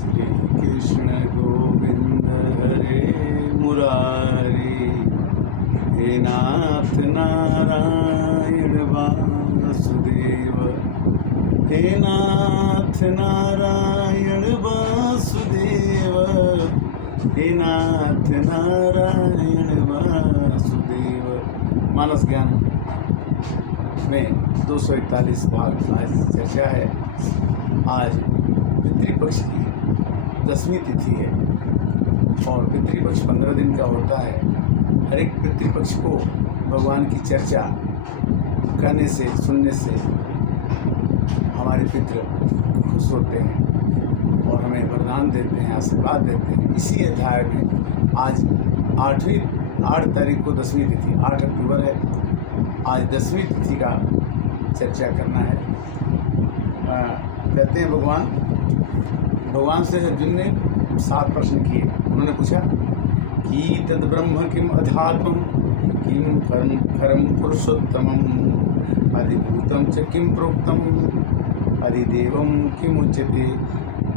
श्री कृष्ण गोविंद हरे मुरारी, हे नाथ नारायण वासुदेव, हे नाथ नारायण वासुदेव, हे नाथ नारायण वासुदेव। मानस ज्ञान में 241 भाग आज चर्चा है। आज पितृपक्ष की 10वीं तिथि है और पितृपक्ष 15 दिन का होता है। हर एक पितृपक्ष को भगवान की चर्चा करने से, सुनने से हमारे पितृ खुश होते हैं और हमें वरदान देते हैं, आशीर्वाद देते हैं। इसी अध्याय में आज 8 तारीख को 10वीं तिथि, 8 अक्टूबर है। आज 10वीं तिथि का चर्चा करना है। कहते हैं भगवान से अर्जुन ने 7 प्रश्न किए। उन्होंने पूछा कि तद ब्रह्म किम अध्यात्मम किम परम पुरुषोत्तमम अधिभूतम च किम प्रोक्तम अधिदेवम किम उच्यते।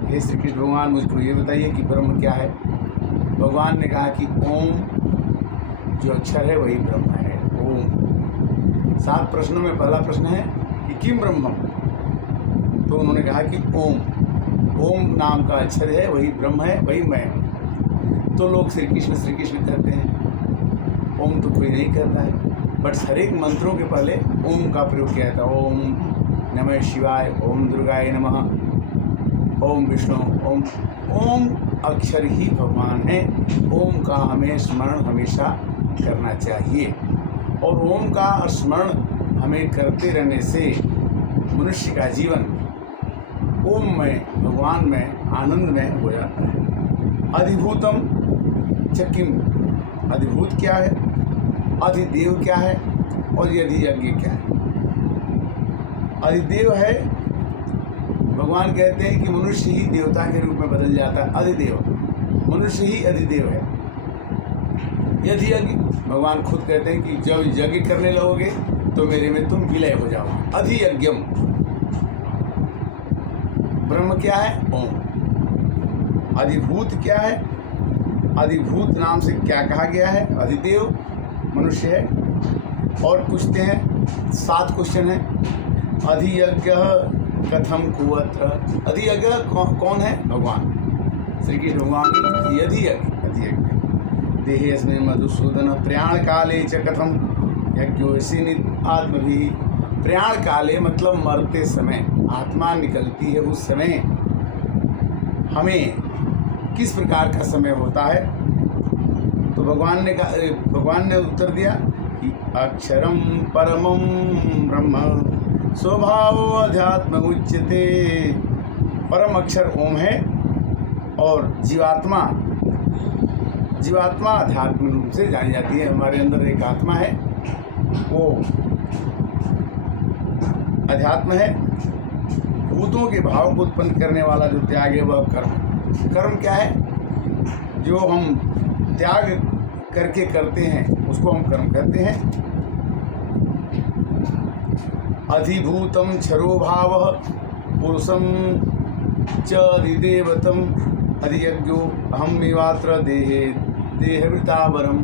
हे श्री कृष्ण भगवान, मुझको ये बताइए कि ब्रह्म क्या है। भगवान ने कहा कि ओम जो अक्षर है वही ब्रह्म है। ओम। 7 प्रश्नों में पहला प्रश्न है कि किम ब्रह्मम, तो उन्होंने कहा कि ओम नाम का अक्षर है, वही ब्रह्म है, वही मैं हूँ। तो लोग श्री कृष्ण कहते हैं, ओम तो कोई नहीं कहता है। बट हर एक मंत्रों के पहले ओम का प्रयोग किया जाता है। ओम नमः शिवाय, ओम दुर्गाय नमः, ओम विष्णु, ओम अक्षर ही भगवान है। ओम का हमें स्मरण हमेशा करना चाहिए और ओम का स्मरण हमें करते रहने से मनुष्य का जीवन ओम में, भगवान में, आनंद में हो जाता है। अधिभूतम च किम, अधिभूत क्या है, अधिदेव क्या है और अधियज्ञ क्या है। अधिदेव है, भगवान कहते हैं कि मनुष्य ही देवता के रूप में बदल जाता है। अधिदेव, मनुष्य ही अधिदेव है। यज्ञ, भगवान खुद कहते हैं कि जब यज्ञ करने लगोगे तो मेरे में तुम विलय हो जाओगे। अधियज्ञम। ब्रह्म क्या है, ओम। अधिभूत क्या है, अधिभूत नाम से क्या कहा गया है। अधिदेव मनुष्य है। और पूछते हैं, 7 क्वेश्चन है। अधियज्ञ कथम कुअत्र, अधियज्ञ कौन है, भगवान श्री कृष्ण भगवान। अधियज्ञ देहेऽस्मिन् मधुसूदन प्रयाण काले च कथम यज्ञोऽसि आत्मभिः। प्रयाण काले मतलब मरते समय आत्मा निकलती है, उस समय हमें किस प्रकार का समय होता है। तो भगवान ने उत्तर दिया कि अक्षरम परमं ब्रह्म स्वभावो अध्यात्म उच्यते। परम अक्षर ओम है और जीवात्मा अध्यात्म रूप से जानी जाती है। हमारे अंदर एक आत्मा है, वो अध्यात्म है। भूतों के भाव को उत्पन्न करने वाला जो त्याग है वह कर्म। कर्म क्या है, जो हम त्याग करके करते हैं उसको हम कर्म कहते हैं। अधिभूतम क्षरो भाव पुरुषम च अधिदेवतम अधियज्ञो अहमेवात्र देहवृतावरम।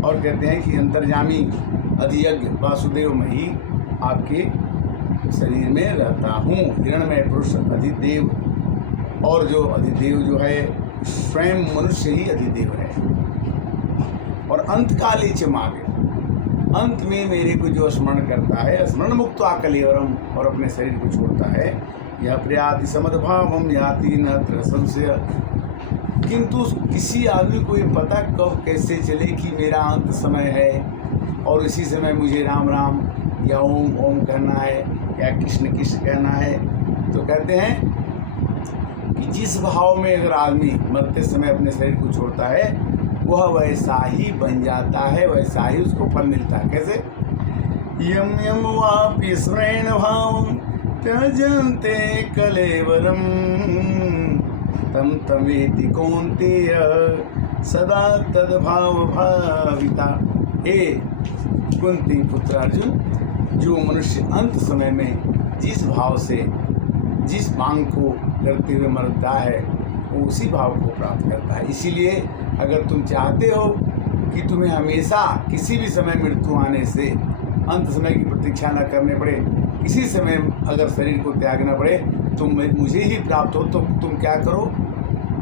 और कहते हैं कि अंतर्यामी अधियज्ञ वासुदेव में ही आपके शरीर में रहता हूँ। हिरणमय पुरुष अधिदेव, और जो अधिदेव जो है स्वयं मनुष्य ही अधिदेव है। और अंत काले च मागे, अंत में मेरे को जो स्मरण करता है, स्मरण मुक्त कलेवरम, और अपने शरीर को छोड़ता है, यह प्रयाति समद्भावम याति न संशय। किंतु किसी आदमी को ये पता कब कैसे चले कि मेरा अंत समय है और इसी समय मुझे राम राम या ओम ओम कहना है या कृष्ण कृष्ण कहना है। तो कहते हैं कि जिस भाव में अगर आदमी मरते समय अपने शरीर को छोड़ता है वह वैसा ही बन जाता है, वैसा ही उसको फल मिलता है। कैसे, यम यम वापि स्मरण भावम त्यजन्ते कलेवरम तम तमेति कौन्तेय सदा तद्भाव भाविता। हे कुंती पुत्र अर्जुन, जो मनुष्य अंत समय में जिस भाव से जिस मांग को करते हुए मरता है वो उसी भाव को प्राप्त करता है। इसीलिए अगर तुम चाहते हो कि तुम्हें हमेशा किसी भी समय मृत्यु आने से अंत समय की प्रतीक्षा न करने पड़े, किसी समय अगर शरीर को त्यागना पड़े, तुम मुझे ही प्राप्त हो, तो तुम क्या करो।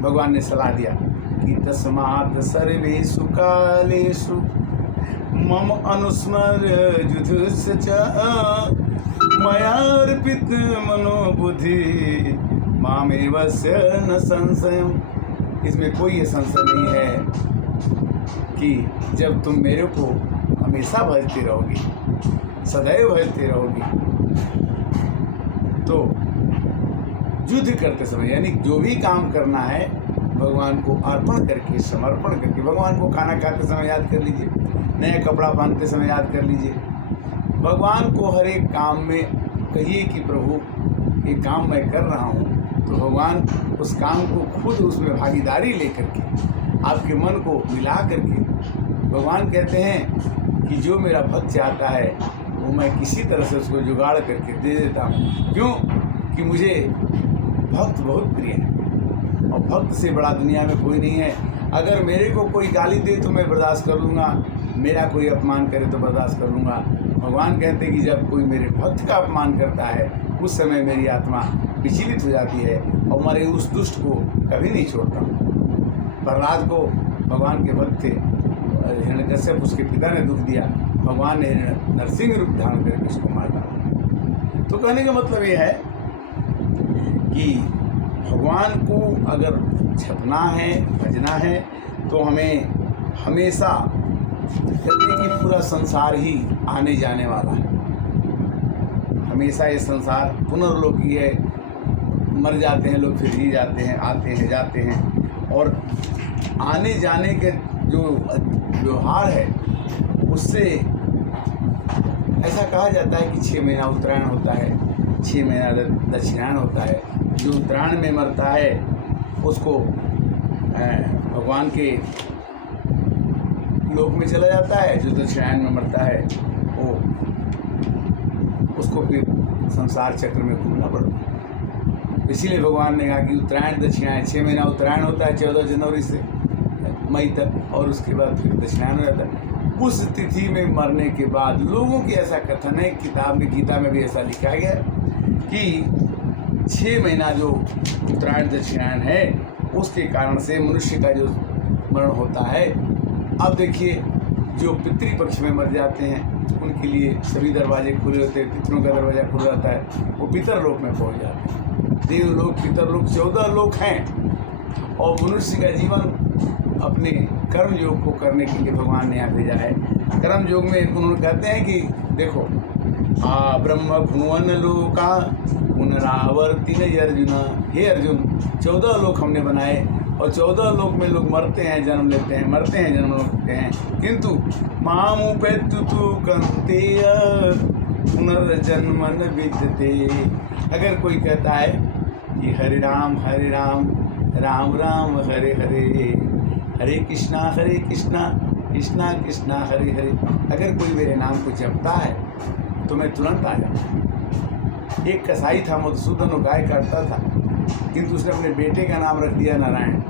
भगवान ने सलाह दिया कि तस्मात् सर्वेषु कालेषु मम अनुस्मर युधस्य च मयार्पित मनोबुद्धि मामेवस्य न संशयम्। इसमें कोई ये संशय नहीं है कि जब तुम मेरे को हमेशा भजती रहोगी, सदैव भजती रहोगी, तो युद्ध करते समय यानी जो भी काम करना है भगवान को अर्पण करके, समर्पण करके, भगवान को खाना खाते समय याद कर लीजिए, नया कपड़ा पहनते समय याद कर लीजिए, भगवान को हर एक काम में कहिए कि प्रभु ये काम मैं कर रहा हूँ, तो भगवान उस काम को खुद उसमें भागीदारी लेकर के आपके मन को मिला करके भगवान कहते हैं कि जो मेरा भक्त चाहता है वो मैं किसी तरह से उसको जुगाड़ करके दे देता हूँ। क्यों कि मुझे भक्त बहुत प्रिय है और भक्त से बड़ा दुनिया में कोई नहीं है। अगर मेरे को कोई गाली दे तो मैं बर्दाश्त कर लूँगा, मेरा कोई अपमान करे तो बर्दाश्त कर लूँगा। भगवान कहते हैं कि जब कोई मेरे भक्त का अपमान करता है उस समय मेरी आत्मा विचलित हो जाती है और मैं उस दुष्ट को कभी नहीं छोड़ता हूँ। प्रहलाद को भगवान के भक्त थे, हिरण्यकश्यप उसके पिता ने दुख दिया, भगवान ने नरसिंह रूप धारण करके उसको मार डाला। तो कहने का मतलब ये है कि भगवान को अगर छपना है, भजना है, तो हमें हमेशा कहते हैं कि पूरा संसार ही आने जाने वाला है। हमेशा ये संसार पुनर्लोकी है, मर जाते हैं लोग, फिर जी जाते हैं, आते हैं जाते हैं, और आने जाने के जो व्यवहार है उससे ऐसा कहा जाता है कि 6 महीना उत्तरायण होता है, 6 महीना दक्षिणायन होता है। जो उत्तरायण में मरता है उसको भगवान के लोक में चला जाता है, जो दक्षिणायन में मरता है वो उसको फिर संसार चक्र में घूमना पड़ता है। इसीलिए भगवान ने कहा कि उत्तरायण दक्षिणायन, 6 महीना उत्तरायण होता है 14 जनवरी से मई तक, और उसके बाद फिर दक्षिणायन हो जाता है। उस तिथि में मरने के बाद लोगों की ऐसा कथन है, किताब में, गीता में भी ऐसा लिखा गया कि 6 महीना जो उत्तरायण दक्षिणायन है उसके कारण से मनुष्य का जो मरण होता है। अब देखिए जो पितृपक्ष में मर जाते हैं उनके लिए सभी दरवाजे खुले होते हैं, पितरों का दरवाज़ा खुला रहता है, वो पितरलोक में पहुंच जाते हैं। देवलोक, पितरलोक 14 लोक हैं, और मनुष्य का जीवन अपने कर्म योग को करने के लिए भगवान ने यहाँ भेजा है। कर्म योग में उन्होंने कहते हैं कि देखो ब्रह्म भुवन लोका पुनरावर्तिन अर्जुन, हे अर्जुन 14 लोक हमने बनाए, और 14 लोक में लोग मरते हैं, जन्म लेते हैं, मरते हैं, जन्म लेते हैं, किंतु मामुपेत्तु तु कंतेय पुनर्जन्म न विद्यते। अगर कोई कहता है कि हरे राम राम राम हरे हरे, हरे कृष्णा कृष्णा कृष्णा हरे हरे, अगर कोई मेरे नाम को जपता है तो मैं तुरंत आ जाता। एक कसाई था, मधुसूदन, वो गाय काटता था, किंतु उसने अपने बेटे का नाम रख दिया नारायण,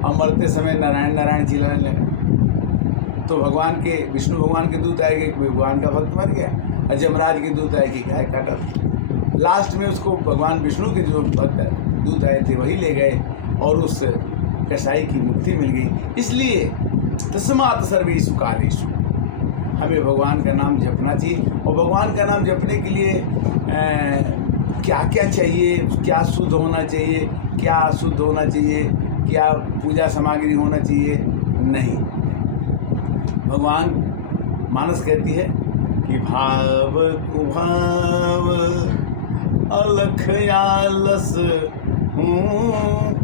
और मरते समय नारायण नारायण चिल्लाने लगा। तो भगवान के, विष्णु भगवान के दूत आए कि भगवान का भक्त मर गया, और जमराज के दूत आए कि गाय काटा था। लास्ट में उसको भगवान विष्णु के जो भक्त दूत आए थे वही ले गए, और उस कसाई की मुक्ति मिल गई। इसलिए तस्मात् सर्वेषु कालेषु हमें भगवान का नाम जपना चाहिए। और भगवान का नाम जपने के लिए क्या क्या चाहिए, क्या शुद्ध होना चाहिए, क्या अशुद्ध होना चाहिए, क्या पूजा सामग्री होना चाहिए, नहीं। भगवान मानस कहती है कि भाव कुभाव अलख आलस हूँ,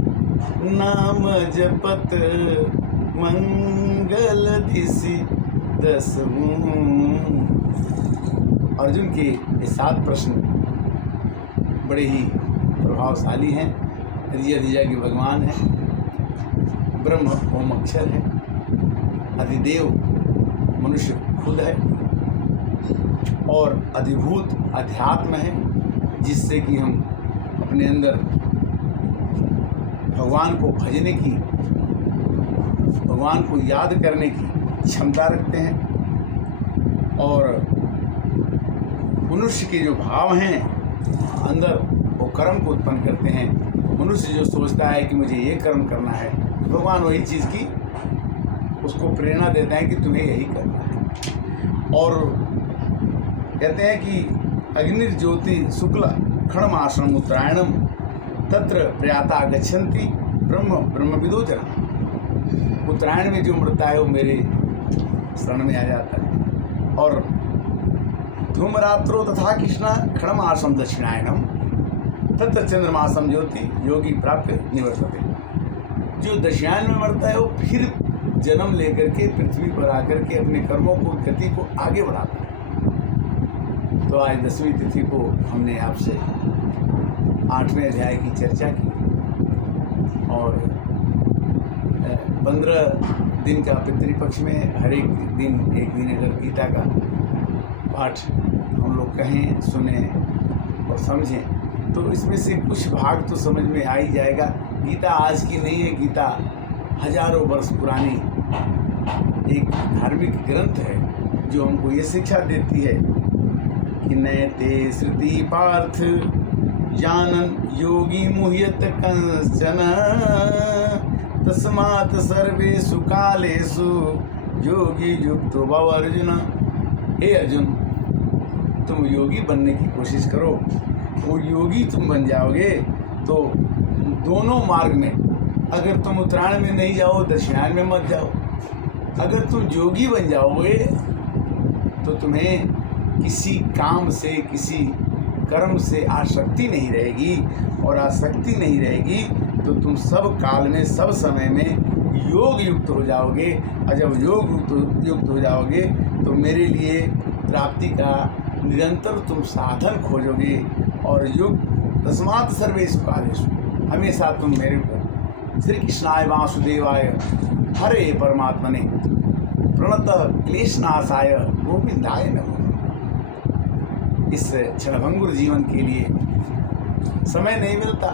नाम जपत मंगल दिशि 10 हूँ। अर्जुन के ये 7 प्रश्न बड़े ही प्रभावशाली हैं। अधिजा के भगवान हैं, ब्रह्म ओम अक्षर है, अधिदेव मनुष्य खुद है, और अधिभूत अध्यात्म है, जिससे कि हम अपने अंदर भगवान को भजने की, भगवान को याद करने की क्षमता रखते हैं। और मनुष्य के जो भाव हैं अंदर, वो कर्म को उत्पन्न करते हैं। मनुष्य जो सोचता है कि मुझे ये कर्म करना है, भगवान वही चीज़ की उसको प्रेरणा देते हैं कि तुम्हें यही करना है। और कहते हैं कि अग्निर्ज्योति शुक्ल खड़माश्रम उत्तरायणम तत्र प्रयाता गच्छन्ति ब्रह्मविदो जना। उत्तरायण में जो मरता है वो मेरे शरण में आ जाता है। और धूमरात्रो तथा कृष्ण खड़माश्रम दक्षिणायनम तत्र चंद्रमासम ज्योति योगी प्राप्य निवर्तते। जो दक्षिणायन में मरता है वो फिर जन्म लेकर के पृथ्वी पर आकर के अपने कर्मों को, गति को आगे बढ़ाता है। तो आज 10वीं तिथि को हमने आपसे 8वें अध्याय की चर्चा की और 15 दिन का पितृपक्ष में हर एक दिन अगर गीता का पाठ हम लोग कहें, सुने और समझें तो इसमें से कुछ भाग तो समझ में आ ही जाएगा। गीता आज की नहीं है, गीता हजारों वर्ष पुरानी एक धार्मिक ग्रंथ है जो हमको ये शिक्षा देती है कि नैते श्रुति पार्थ जानन योगी मुह्यत कंचन तस्मात् सर्वेषु कालेषु योगी युक्तो भव अर्जुन। हे अर्जुन, तुम योगी बनने की कोशिश करो। वो योगी तुम बन जाओगे तो दोनों मार्ग में, अगर तुम उत्तरायण में नहीं जाओ, दक्षिणायन में मत जाओ। अगर तुम योगी बन जाओगे तो तुम्हें किसी काम से, किसी कर्म से आसक्ति नहीं रहेगी, और आसक्ति नहीं रहेगी तो तुम सब काल में, सब समय में योग युक्त हो जाओगे। और जब योग युक्त हो जाओगे तो मेरे लिए प्राप्ति का निरंतर तुम साधन खोजोगे। और योग तस्मात् सर्वेषु कालेषु, हमेशा तुम मेरे को श्री कृष्णाय वासुदेवाय हरे परमात्मने प्रणतः क्लेशनाशाय गोविंदाय नमः। इस क्षणभंगुर जीवन के लिए समय नहीं मिलता,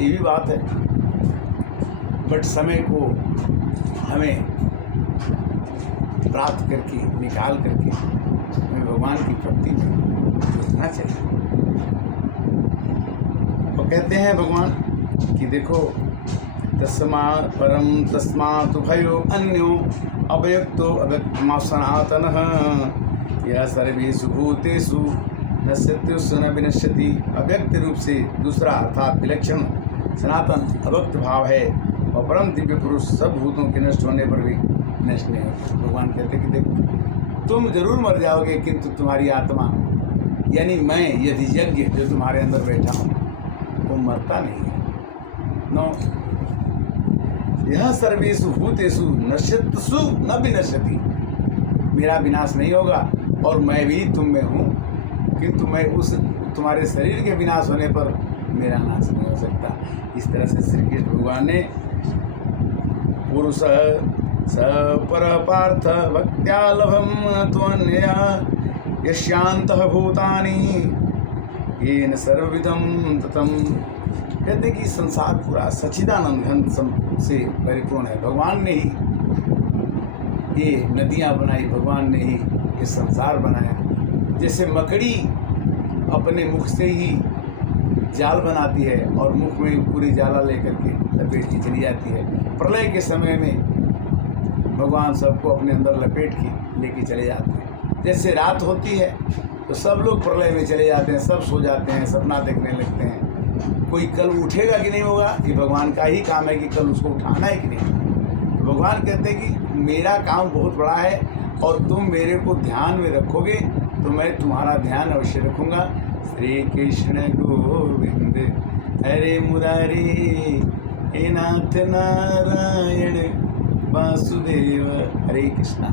ये भी बात है, बट समय को हमें प्राप्त करके, निकाल करके हमें भगवान की भक्ति में जुटना चाहिए। तो कहते हैं भगवान कि देखो, तस्मात् परम तस्मात् भयो अन्यो अव्यक्तो अव्यक्तमा सनातनः यह सर्वेषु भूतेषु नश्यत्युस् न विनश्यति। अव्यक्त रूप से दूसरा अर्थात विलक्षण सनातन अव्यक्त भाव है, और परम दिव्य पुरुष सब भूतों के नष्ट होने पर भी नष्ट नहीं होता। भगवान कहते हैं कि देखो, तुम जरूर मर जाओगे, किंतु तुम्हारी आत्मा यानी मैं, यदि यज्ञ जो तुम्हारे अंदर बैठा हूँ वो मरता नहीं है। नो, यह सर्वेषु भूतेषु नश्यत्सु न विनश्यति। मेरा विनाश नहीं होगा और मैं भी तुम में हूँ, किंतु मैं उस तुम्हारे शरीर के विनाश होने पर मेरा नाश नहीं हो सकता। इस तरह से श्री कृष्ण भगवान ने पुरुष स पर पार्थ भक्त्या लभम त्वन्यया यस्यान्तः भूतानि येन सर्वविधं ततं। कहते कि संसार पूरा सच्चिदानंद घन से परिपूर्ण है। भगवान ने ही ये नदियाँ बनाई, भगवान ने ही ये संसार बनाया। जैसे मकड़ी अपने मुख से ही जाल बनाती है और मुख में पूरी जाला लेकर के लपेट की चली जाती है, प्रलय के समय में भगवान सबको अपने अंदर लपेट के लेके चले जाते हैं। जैसे रात होती है तो सब लोग प्रलय में चले जाते हैं, सब सो जाते हैं, सपना देखने लगते हैं। कोई कल उठेगा कि नहीं होगा, ये भगवान का ही काम है कि कल उसको उठाना है कि नहीं। तो भगवान कहते हैं कि मेरा काम बहुत बड़ा है और तुम मेरे को ध्यान में रखोगे तो मैं तुम्हारा ध्यान अवश्य रखूँगा। श्री कृष्ण गोविंद हरे मुरारी हे नाथ नारायण वासुदेव। हरे कृष्णा।